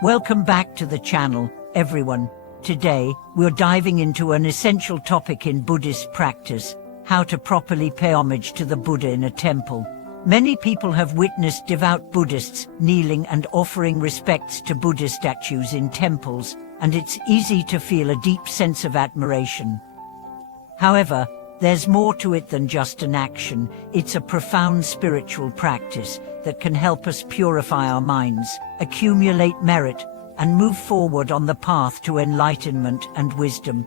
Welcome back to the channel, everyone. Today, we're diving into an essential topic in Buddhist practice: how to properly pay homage to the Buddha in a temple. Many people have witnessed devout Buddhists kneeling and offering respects to Buddha statues in temples, and it's easy to feel a deep sense of admiration. However, there's more to it than just an action. It's a profound spiritual practice that can help us purify our minds, accumulate merit, and move forward on the path to enlightenment and wisdom.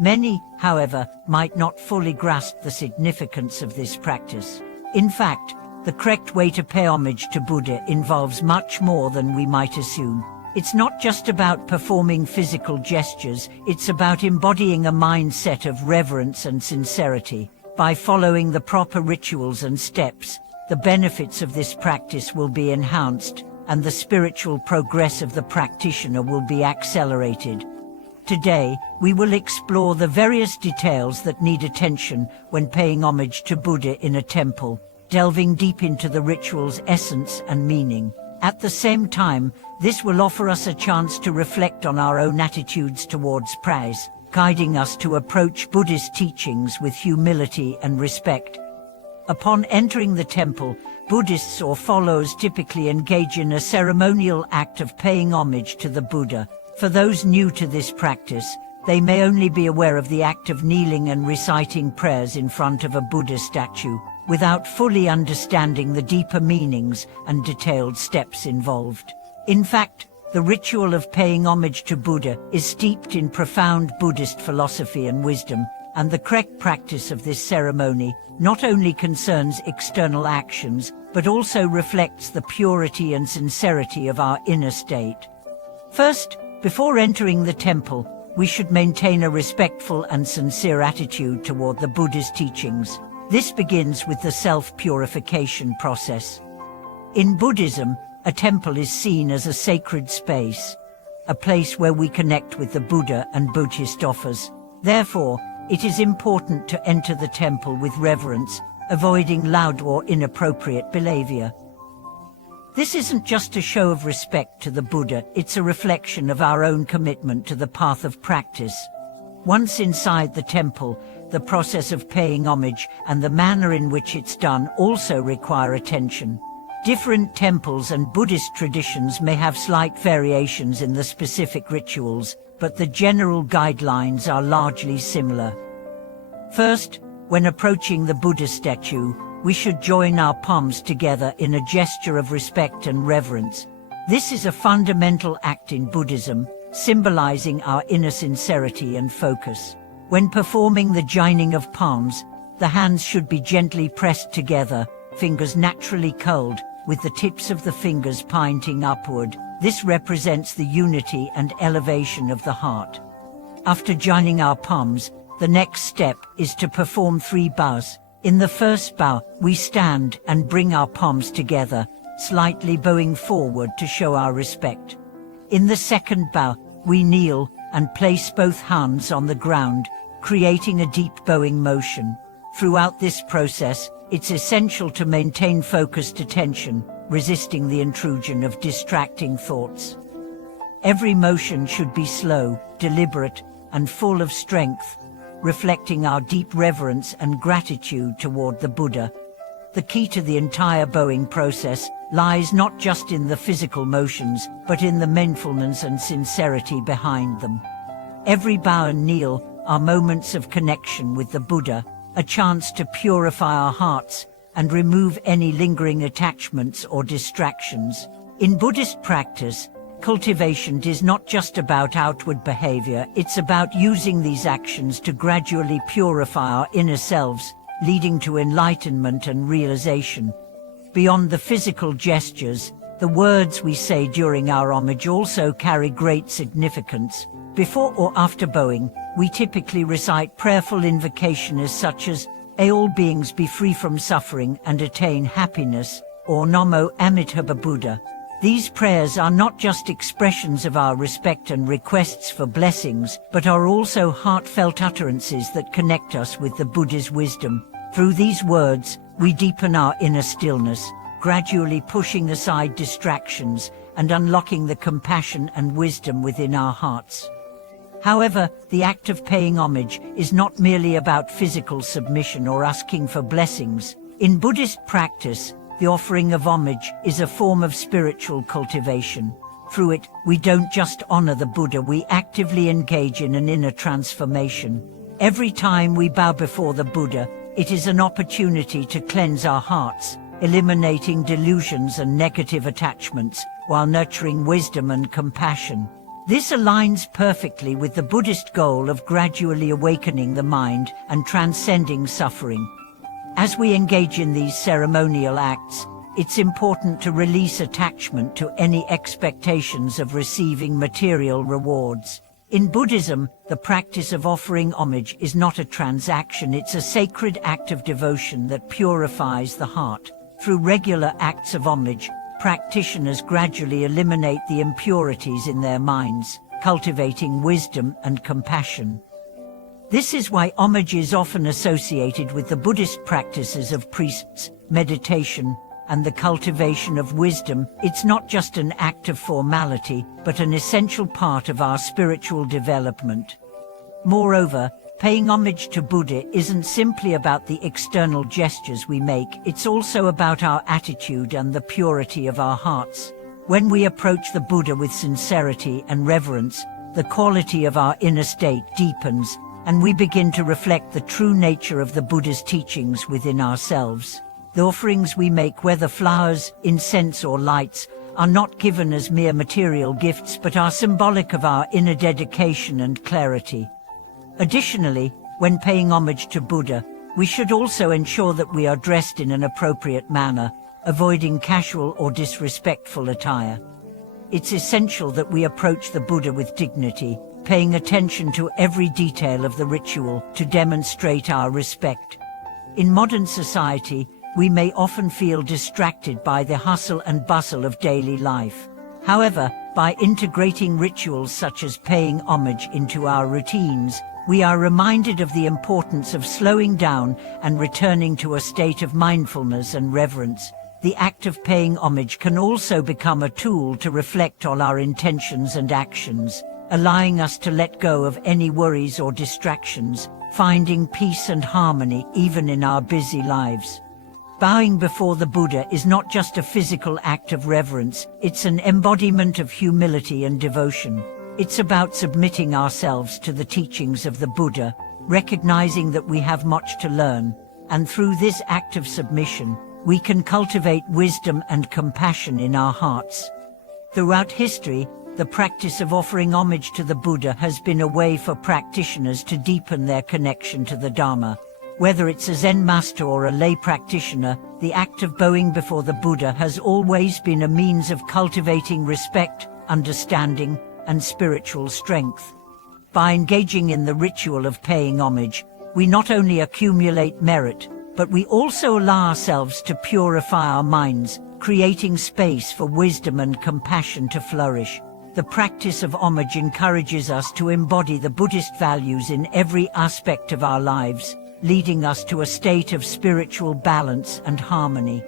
Many, however, might not fully grasp the significance of this practice. In fact, the correct way to pay homage to Buddha involves much more than we might assume. It's not just about performing physical gestures, it's about embodying a mindset of reverence and sincerity. By following the proper rituals and steps, the benefits of this practice will be enhanced, and the spiritual progress of the practitioner will be accelerated. Today, we will explore the various details that need attention when paying homage to Buddha in a temple, delving deep into the ritual's essence and meaning. At the same time, this will offer us a chance to reflect on our own attitudes towards praise, guiding us to approach Buddhist teachings with humility and respect. Upon entering the temple, Buddhists or followers typically engage in a ceremonial act of paying homage to the Buddha. For those new to this practice, they may only be aware of the act of kneeling and reciting prayers in front of a Buddha statue, without fully understanding the deeper meanings and detailed steps involved. In fact, the ritual of paying homage to Buddha is steeped in profound Buddhist philosophy and wisdom, and the correct practice of this ceremony not only concerns external actions, but also reflects the purity and sincerity of our inner state. First, before entering the temple, we should maintain a respectful and sincere attitude toward the Buddha's teachings. This begins with the self-purification process. In Buddhism, a temple is seen as a sacred space, a place where we connect with the Buddha and Buddhist offers. Therefore, it is important to enter the temple with reverence, avoiding loud or inappropriate behavior. This isn't just a show of respect to the Buddha, it's a reflection of our own commitment to the path of practice. Once inside the temple, the process of paying homage and the manner in which it's done also require attention. Different temples and Buddhist traditions may have slight variations in the specific rituals, but the general guidelines are largely similar. First, when approaching the Buddha statue, we should join our palms together in a gesture of respect and reverence. This is a fundamental act in Buddhism, symbolizing our inner sincerity and focus. When performing the joining of palms, the hands should be gently pressed together, fingers naturally curled, with the tips of the fingers pointing upward. This represents the unity and elevation of the heart. After joining our palms, the next step is to perform 3 bows. In the first bow, we stand and bring our palms together, slightly bowing forward to show our respect. In the second bow, we kneel and place both hands on the ground, creating a deep bowing motion. Throughout this process, it's essential to maintain focused attention, resisting the intrusion of distracting thoughts. Every motion should be slow, deliberate, and full of strength, reflecting our deep reverence and gratitude toward the Buddha. The key to the entire bowing process lies not just in the physical motions, but in the mindfulness and sincerity behind them. Every bow and kneel are moments of connection with the Buddha, a chance to purify our hearts and remove any lingering attachments or distractions. In Buddhist practice, cultivation is not just about outward behavior, it's about using these actions to gradually purify our inner selves, leading to enlightenment and realization. Beyond the physical gestures, the words we say during our homage also carry great significance. Before or after bowing, we typically recite prayerful invocations such as, "May all beings be free from suffering and attain happiness," or "Namo Amitabha Buddha." These prayers are not just expressions of our respect and requests for blessings, but are also heartfelt utterances that connect us with the Buddha's wisdom. Through these words, we deepen our inner stillness, gradually pushing aside distractions and unlocking the compassion and wisdom within our hearts. However, the act of paying homage is not merely about physical submission or asking for blessings. In Buddhist practice, the offering of homage is a form of spiritual cultivation. Through it, we don't just honor the Buddha, we actively engage in an inner transformation. Every time we bow before the Buddha, it is an opportunity to cleanse our hearts, eliminating delusions and negative attachments, while nurturing wisdom and compassion. This aligns perfectly with the Buddhist goal of gradually awakening the mind and transcending suffering. As we engage in these ceremonial acts, it's important to release attachment to any expectations of receiving material rewards. In Buddhism, the practice of offering homage is not a transaction, it's a sacred act of devotion that purifies the heart. Through regular acts of homage, practitioners gradually eliminate the impurities in their minds, cultivating wisdom and compassion. This is why homage is often associated with the Buddhist practices of priests, meditation, and the cultivation of wisdom. It's not just an act of formality, but an essential part of our spiritual development. Moreover, paying homage to Buddha isn't simply about the external gestures we make, it's also about our attitude and the purity of our hearts. When we approach the Buddha with sincerity and reverence, the quality of our inner state deepens, and we begin to reflect the true nature of the Buddha's teachings within ourselves. The offerings we make, whether flowers, incense, or lights, are not given as mere material gifts but are symbolic of our inner dedication and clarity. Additionally, when paying homage to Buddha, we should also ensure that we are dressed in an appropriate manner, avoiding casual or disrespectful attire. It's essential that we approach the Buddha with dignity, paying attention to every detail of the ritual to demonstrate our respect. In modern society, we may often feel distracted by the hustle and bustle of daily life. However, by integrating rituals such as paying homage into our routines, we are reminded of the importance of slowing down and returning to a state of mindfulness and reverence. The act of paying homage can also become a tool to reflect on our intentions and actions, allowing us to let go of any worries or distractions, finding peace and harmony even in our busy lives. Bowing before the Buddha is not just a physical act of reverence, it's an embodiment of humility and devotion. It's about submitting ourselves to the teachings of the Buddha, recognizing that we have much to learn, and through this act of submission, we can cultivate wisdom and compassion in our hearts. Throughout history, the practice of offering homage to the Buddha has been a way for practitioners to deepen their connection to the Dharma. Whether it's a Zen master or a lay practitioner, the act of bowing before the Buddha has always been a means of cultivating respect, understanding, and spiritual strength. By engaging in the ritual of paying homage, we not only accumulate merit, but we also allow ourselves to purify our minds, creating space for wisdom and compassion to flourish. The practice of homage encourages us to embody the Buddhist values in every aspect of our lives, leading us to a state of spiritual balance and harmony.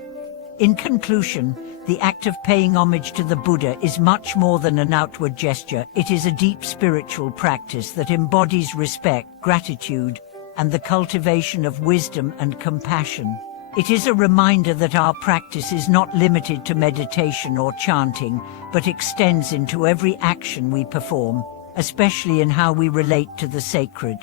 In conclusion, the act of paying homage to the Buddha is much more than an outward gesture. It is a deep spiritual practice that embodies respect, gratitude, and the cultivation of wisdom and compassion. It is a reminder that our practice is not limited to meditation or chanting, but extends into every action we perform, especially in how we relate to the sacred.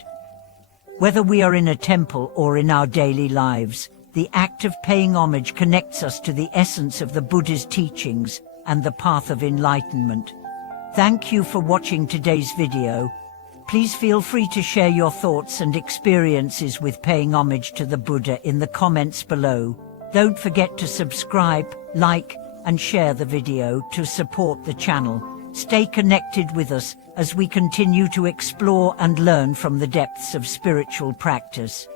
Whether we are in a temple or in our daily lives, the act of paying homage connects us to the essence of the Buddha's teachings and the path of enlightenment. Thank you for watching today's video. Please feel free to share your thoughts and experiences with paying homage to the Buddha in the comments below. Don't forget to subscribe, like, and share the video to support the channel. Stay connected with us as we continue to explore and learn from the depths of spiritual practice.